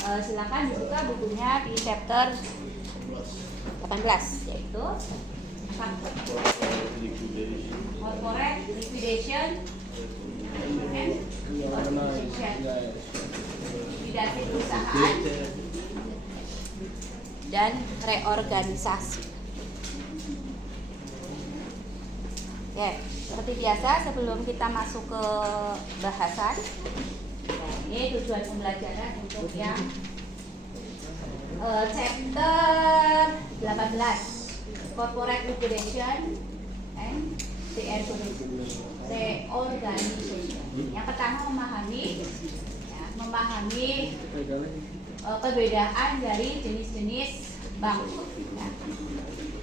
silakan dibuka bukunya di chapter 18, yaitu corporate liquidation and organization, likuidasi perusahaan dan reorganisasi. Oke, seperti biasa sebelum kita masuk ke bahasan, ini tujuan pembelajaran untuk yang chapter 18, corporate liquidation and reorganization. Yang pertama memahami perbedaan dari jenis-jenis bangkrut.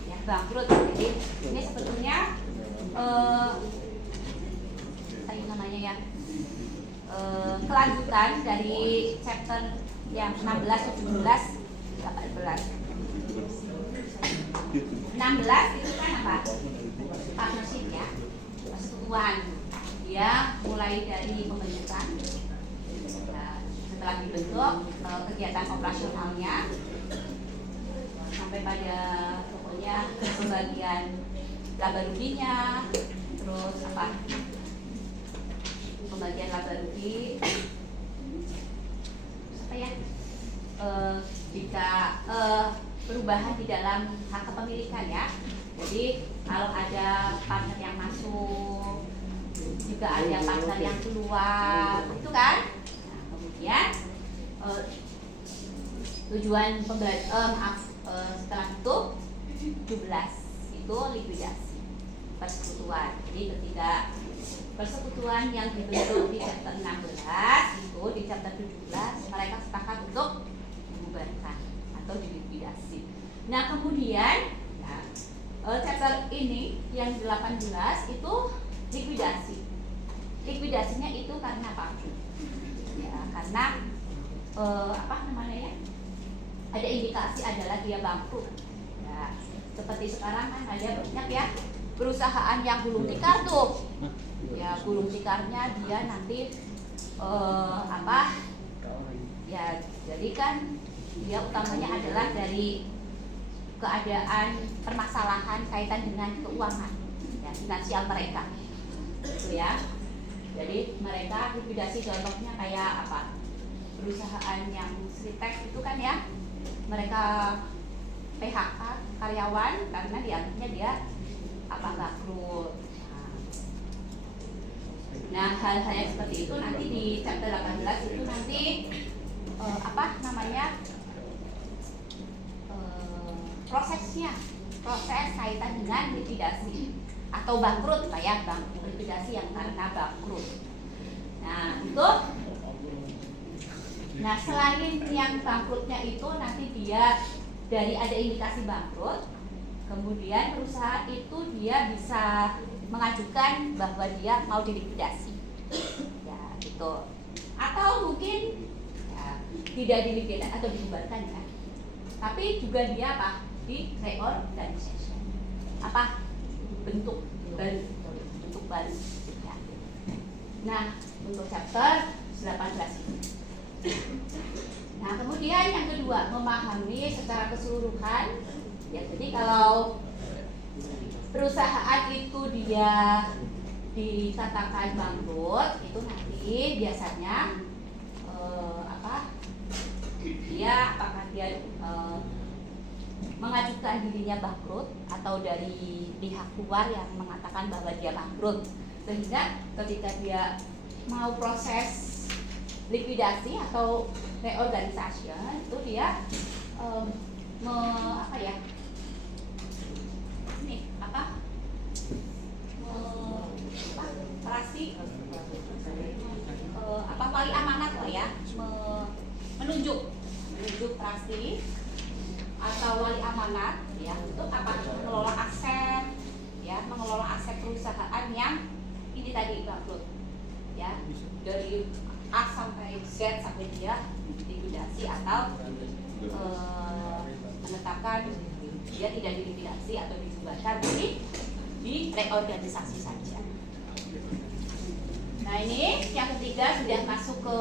Ya, bangkrut. Jadi ini sebetulnya kelanjutan dari chapter yang 16, 17, 18. 16 itu kan apa? Partnership, ya, persekutuan. Dia mulai dari pembentukan, setelah dibentuk kegiatan operasionalnya sampai pada pokoknya pembagian laba ruginya, terus apa? Pembagian laba rugi, apa ya? Jika perubahan di dalam hak kepemilikan, ya. Jadi kalau ada partner yang masuk, juga ada partner yang keluar, itu kan? Nah, kemudian tujuan setelah itu 17 itu likuidasi persekutuan. Jadi ketika persekutuan yang dibentuk di chapter 16 itu di chapter 17 mereka sepakat untuk membubarkan atau dilikuidasi. Nah, kemudian chapter ini yang 18 itu likuidasi. Likuidasinya itu karena apa? Ya, karena ada indikasi adalah dia bangkrut. Ya, seperti sekarang kan ada banyak, ya, perusahaan yang gulung tikar tuh. Ya, gulung tikarnya dia nanti ya, jadi kan dia utamanya adalah dari keadaan permasalahan kaitan dengan keuangan, ya, finansial mereka, gitu ya. Jadi mereka likuidasi, contohnya kayak apa? Perusahaan yang Sritek itu kan, ya, mereka PHK karyawan karena dianggapnya dia bangkrut. Nah, hal-hal yang seperti itu nanti di chapter 18 itu nanti prosesnya, proses kaitan dengan likuidasi atau bangkrut, kayak likuidasi yang karena bangkrut. Nah, itu. Nah, selain yang bangkrutnya itu nanti dia dari ada indikasi bangkrut, kemudian perusahaan itu dia bisa mengajukan bahwa dia mau dilikuidasi, ya, gitu. Atau mungkin ya, tidak dilikuidasi atau dibubarkan, ya. Tapi juga dia di reorganisation, bentuk baru, ya. Nah, untuk chapter 18 itu. Nah, kemudian yang kedua, memahami secara keseluruhan, ya. Jadi kalau perusahaan itu dia dikatakan bangkrut, itu nanti biasanya apakah dia mengajukan dirinya bangkrut atau dari pihak luar yang mengatakan bahwa dia bangkrut, sehingga ketika dia mau proses likuidasi atau reorganisasi itu dia wali amanat lah, ya, menunjuk trustee atau wali amanat, ya, untuk mengelola aset, ya, mengelola aset perusahaan yang ini tadi bangkrut, ya, dari A sampai Z sampai dia likuidasi atau menetapkan dia tidak dilikuidasi atau dibubarkan, tapi di reorganisasi saja. Nah, ini yang ketiga sudah masuk ke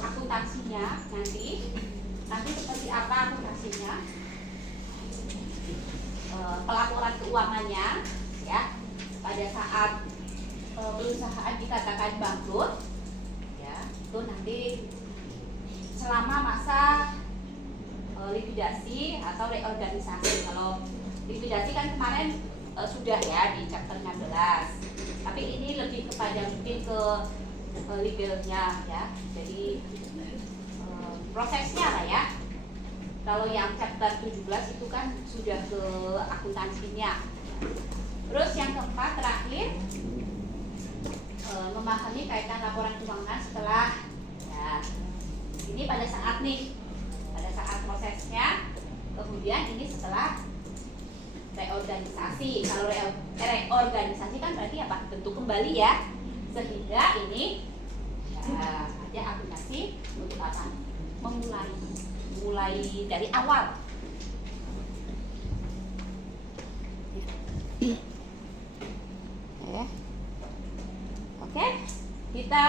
akuntansinya nanti. seperti apa aplikasinya, pelaporan keuangannya, ya, pada saat perusahaan dikatakan bangkrut, ya, itu nanti selama masa likuidasi atau reorganisasi. Kalau likuidasi kan kemarin sudah ya di chapter 16, tapi ini lebih kepada mungkin ke legalnya ya, jadi prosesnya lah ya. Kalau yang chapter 17 itu kan sudah ke akuntansinya. Terus yang keempat terakhir, memahami kaitan laporan keuangan setelah ya, ini pada saat prosesnya, kemudian ini setelah reorganisasi. Kalau reorganisasi kan berarti apa? Bentuk kembali ya, sehingga ini ya, ada aplikasi untuk apa? Memulai dari awal. Oke, kita